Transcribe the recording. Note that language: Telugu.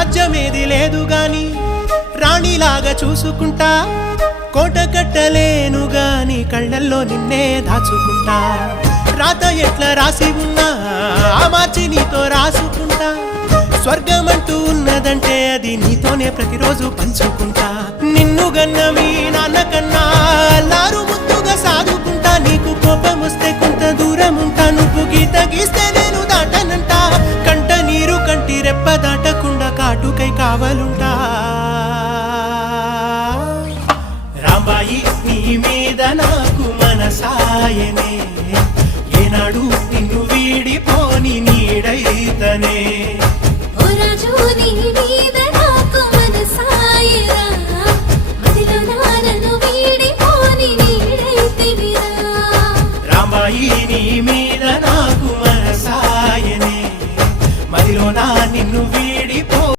రాజ్యమేది లేదు గాని రాణిలాగా చూసుకుంటా కోట కట్టలేను గాని కళ్ళల్లో నిన్నే దాచుకుంటా రాత ఎట్లా రాసి ఉన్నా ఆ మార్చి నీతో రాసుకుంటా స్వర్గమంటూ ఉన్నదంటే అది నీతోనే ప్రతిరోజు పంచుకుంటా నిన్ను గన్నవి నాన్నకన్నా లారు ముద్దుగా సాదుకుంటా నీకు కోపం వస్తే కొంత దూరం ఉంటా నువ్వు గీత గీస్తే నేను దాటనంట కంట నీరు కంటి రెప్ప దాటకుండా కాటుకై కావలుంటా రాంబాయి నీ మీద నాకు మనసాయనే ఏనాడు నిన్ను వీడిపోని నీడైతనే